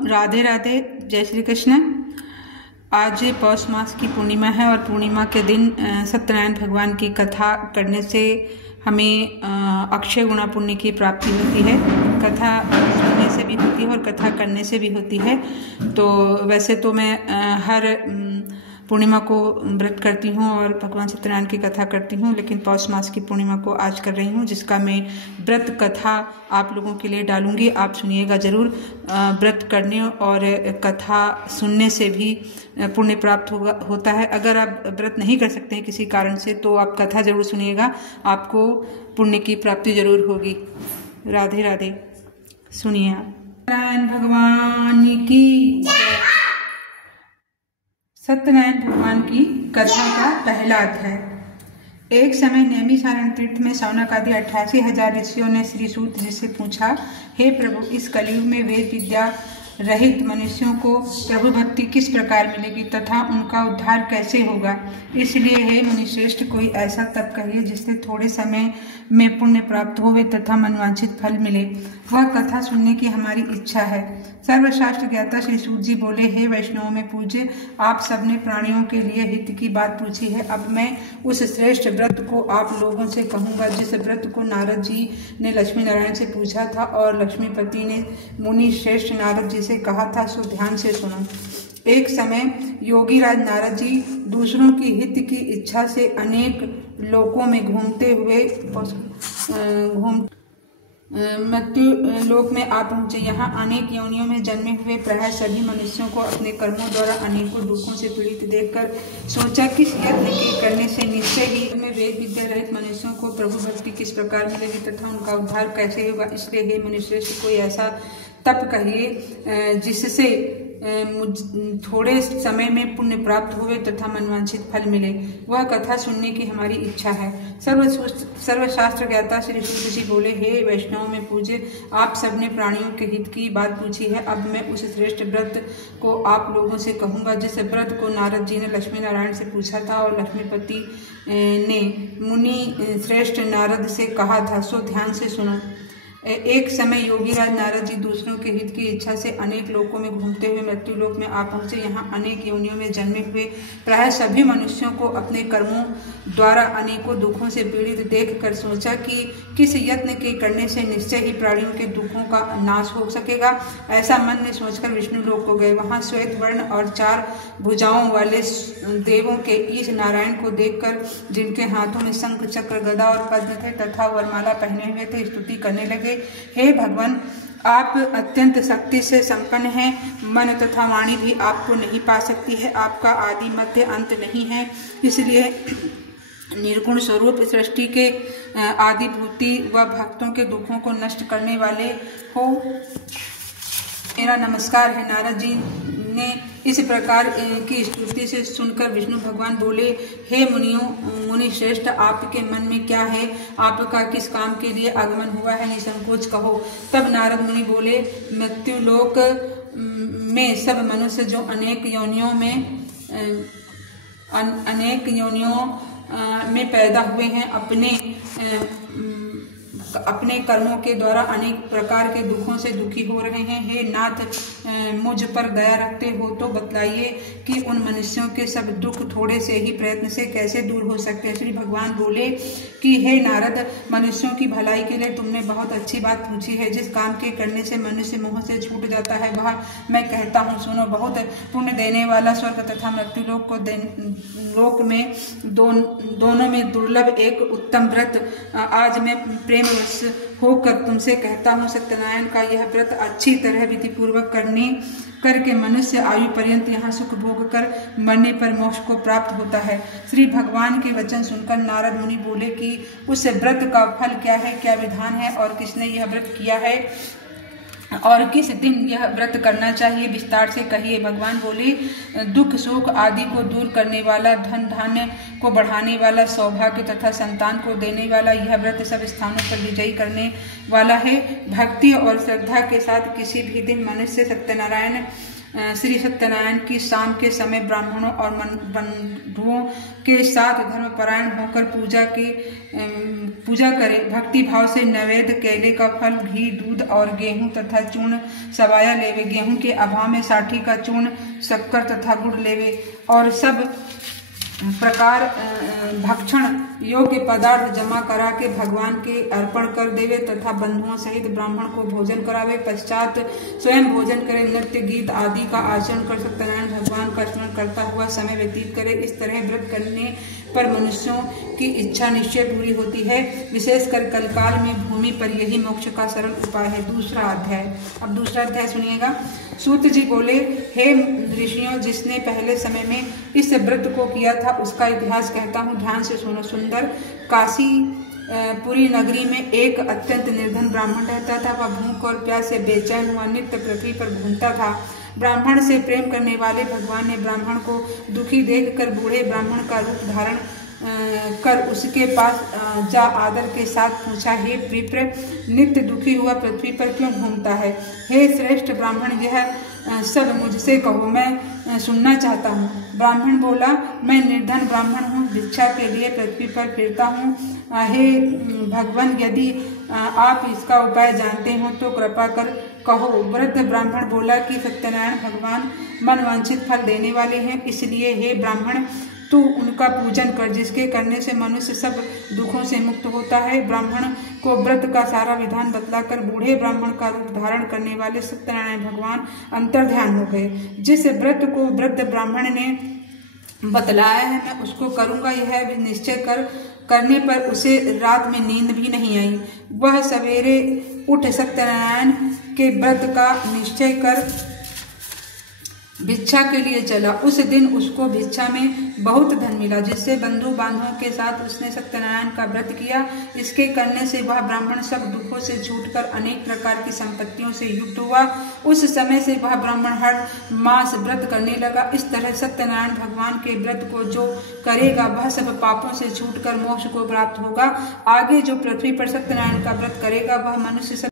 राधे राधे, जय श्री कृष्ण। आज पौष मास की पूर्णिमा है और पूर्णिमा के दिन सत्यनारायण भगवान की कथा करने से हमें अक्षय गुणा पुण्य की प्राप्ति होती है। कथा सुनने से भी होती है और कथा करने से भी होती है। तो वैसे तो मैं हर पूर्णिमा को व्रत करती हूँ और भगवान सत्यनारायण की कथा करती हूँ, लेकिन पौष मास की पूर्णिमा को आज कर रही हूँ, जिसका मैं व्रत कथा आप लोगों के लिए डालूंगी। आप सुनिएगा ज़रूर। व्रत करने और कथा सुनने से भी पुण्य प्राप्त होता है। अगर आप व्रत नहीं कर सकते हैं किसी कारण से, तो आप कथा जरूर सुनिएगा, आपको पुण्य की प्राप्ति जरूर होगी। राधे राधे। सुनिए आप। सत्यनारायण भगवान की, सत्यनारायण भगवान की कथा का पहला अध्याय। एक समय नैमिषारण्य तीर्थ में शौनक आदि 88,000 ऋषियों ने श्री सूत जी से पूछा, हे प्रभु, इस कलयुग में वेद विद्या रहित मनुष्यों को प्रभु भक्ति किस प्रकार मिलेगी तथा उनका उद्धार कैसे होगा? इसलिए हे मुनिश्रेष्ठ, कोई ऐसा तप कहिए जिससे थोड़े समय में पुण्य प्राप्त होवे तथा मनवांछित फल मिले। वह कथा सुनने की हमारी इच्छा है। सर्वशास्त्र ज्ञाता श्री सूत जी बोले, हे वैष्णव में पूज्य, आप सबने प्राणियों के लिए हित की बात पूछी है। अब मैं उस श्रेष्ठ व्रत को आप लोगों से कहूँगा जिस व्रत को नारद जी ने लक्ष्मी नारायण से पूछा था और लक्ष्मीपति ने मुनि श्रेष्ठ नारद जी से कहा था, सो ध्यान से सुनो। एक समय योगी राज नारद जी दूसरों की हित की इच्छा से अनेक लोकों में घूमते हुए मृत्यु लोक में आ पहुंचे। यहाँ अनेक योनियों में जन्मे हुए प्राय सभी मनुष्यों को अपने कर्मों द्वारा अनेकों दुखों से पीड़ित देखकर सोचा, किस यत्न के करने से निश्चय ही में वेद विद्या रहित मनुष्यों को प्रभु भक्ति किस प्रकार मिलेगी तथा उनका उद्धार कैसे होगा। इसलिए हे मनुश्रेष्ठ, कोई ऐसा तप कहिए जिससे थोड़े समय में पुण्य प्राप्त हुए तथा मनवांछित फल मिले। वह कथा सुनने की हमारी इच्छा है। सर्वशास्त्र ज्ञाता श्री सूत जी बोले, हे वैष्णव में पूज्य, आप सबने प्राणियों के हित की बात पूछी है। अब मैं उस श्रेष्ठ व्रत को आप लोगों से कहूँगा जिस व्रत को नारद जी ने लक्ष्मी नारायण से पूछा था और लक्ष्मीपति ने मुनि श्रेष्ठ नारद से कहा था, सो ध्यान से सुनो। एक समय योगी राज नारद जी दूसरों के हित की इच्छा से अनेक लोकों में घूमते हुए मृत्यु लोक में आ पहुंचे। यहाँ अनेक योनियों में जन्मे हुए प्राय सभी मनुष्यों को अपने कर्मों द्वारा अनेकों दुखों से पीड़ित देखकर सोचा कि किस यत्न के करने से निश्चय ही प्राणियों के दुखों का नाश हो सकेगा। ऐसा मन में सोचकर विष्णु लोक को गए। वहाँ श्वेत वर्ण और 4 भुजाओं वाले देवों के ईश नारायण को देखकर, जिनके हाथों में शंख चक्र गदा और पद्म थे तथा वरमाला पहने हुए थे, स्तुति करने लगे, हे भगवान, आप अत्यंत शक्ति से संपन्न हैं। मन तथा वाणी भी आपको नहीं पा सकती है। आपका आदि मध्य अंत नहीं है, इसलिए निर्गुण स्वरूप सृष्टि के आदिभूति व भक्तों के दुखों को नष्ट करने वाले हो। मेरा नमस्कार है। नारद जी ने इस प्रकार की स्तुति से सुनकर विष्णु भगवान बोले, हे मुनि श्रेष्ठ, आपके मन में क्या है? आपका किस काम के लिए आगमन हुआ है? निसंकोच कहो। तब नारद मुनि बोले, मृत्यु लोक में सब मनुष्य जो अनेक योनियों में पैदा हुए हैं, अपने कर्मों के द्वारा अनेक प्रकार के दुखों से दुखी हो रहे हैं। हे नाथ, मुझ पर दया रखते हो तो बतलाइए कि उन मनुष्यों के सब दुख थोड़े से ही प्रयत्न से कैसे दूर हो सकते हैं। श्री भगवान बोले कि हे नारद, मनुष्यों की भलाई के लिए तुमने बहुत अच्छी बात पूछी है। जिस काम के करने से मनुष्य मोह से छूट जाता है, वह मैं कहता हूँ सुनो। बहुत पुण्य देने वाला स्वर्ग तथा मृत्यु लोक में दोनों में दुर्लभ एक उत्तम व्रत आज मैं प्रेम होकर तुमसे कहता हूँ। सत्यनारायण का यह व्रत अच्छी तरह विधि पूर्वक करके मनुष्य आयु पर्यंत यहाँ सुख भोग कर मरने पर मोक्ष को प्राप्त होता है। श्री भगवान के वचन सुनकर नारद मुनि बोले कि उस व्रत का फल क्या है, क्या विधान है और किसने यह व्रत किया है और किस दिन यह व्रत करना चाहिए, विस्तार से कहिए। भगवान बोले, दुख शोक आदि को दूर करने वाला, धन धान्य को बढ़ाने वाला, सौभाग्य तथा संतान को देने वाला यह व्रत सब स्थानों पर विजयी करने वाला है। भक्ति और श्रद्धा के साथ किसी भी दिन मनुष्य सत्यनारायण श्री सत्यनारायण की शाम के समय ब्राह्मणों और बंधुओं के साथ धर्मपरायण होकर पूजा करे। भक्ति भाव से नैवेद्य केले का फल, घी, दूध और गेहूं तथा चूर्ण सवाया लेवे। गेहूं के अभाव में साठी का चूर्ण, शक्कर तथा गुड़ लेवे और सब प्रकार भक्षण योग्य पदार्थ जमा करा के भगवान के अर्पण कर देवे तथा बंधुओं सहित ब्राह्मण को भोजन करावे। पश्चात स्वयं भोजन करे, नृत्य गीत आदि का आचरण कर सत्यनारायण भगवान का स्मरण करता हुआ समय व्यतीत करे। इस तरह व्रत करने पर मनुष्यों की इच्छा निश्चय पूरी होती है। विशेषकर कलकाल में भूमि पर यही मोक्ष का सरल उपाय है। दूसरा अध्याय। अब दूसरा अध्याय सुनिएगा। सूत जी बोले, हे ऋषियों, जिसने पहले समय में इस व्रत को किया था उसका इतिहास कहता हूँ, ध्यान से सुनो। सुंदर काशी पुरी नगरी में एक अत्यंत निर्धन ब्राह्मण रहता था। वह भूख और प्यास से बेचैन हुआ नित्य पृथ्वी पर घूमता था। ब्राह्मण से प्रेम करने वाले भगवान ने ब्राह्मण को दुखी देखकर बूढ़े ब्राह्मण का रूप धारण कर उसके पास जा आदर के साथ पूछा, हे विप्र, नित्य दुखी हुआ पृथ्वी पर क्यों घूमता है? हे श्रेष्ठ ब्राह्मण, यह सब मुझसे कहो, मैं सुनना चाहता हूँ। ब्राह्मण बोला, मैं निर्धन ब्राह्मण हूँ, भिक्षा के लिए पृथ्वी पर फिरता हूँ। हे भगवान, यदि आप इसका उपाय जानते हो तो कृपा कर कहो। वृद्ध ब्राह्मण बोला कि सत्यनारायण भगवान मनवांछित फल देने वाले हैं, इसलिए हे ब्राह्मण, तू उनका पूजन कर, जिसके करने से मनुष्य सब दुखों से मुक्त होता है। ब्राह्मण को व्रत का सारा विधान बतलाकर बूढ़े ब्राह्मण का रूप धारण करने वाले सत्यनारायण भगवान अंतर्ध्यान हो गए। जिस व्रत को वृद्ध ब्राह्मण ने बतलाया है मैं उसको करूंगा, यह निश्चय करने पर उसे रात में नींद भी नहीं आई। वह सवेरे उठ सत्यनारायण के व्रत का निश्चय कर भिक्षा के लिए चला। उस दिन उसको भिक्षा में बहुत धन मिला, जिससे बंधु बांधवों के साथ उसने सत्यनारायण का व्रत किया। इसके करने से वह ब्राह्मण सब दुखों से छूटकर अनेक प्रकार की संपत्तियों से युक्त हुआ। उस समय से वह ब्राह्मण हर मास व्रत करने लगा। इस तरह सत्यनारायण भगवान के व्रत को जो करेगा वह सब पापों से छूटकर मोक्ष को प्राप्त होगा। आगे जो पृथ्वी पर सत्यनारायण का व्रत करेगा वह मनुष्य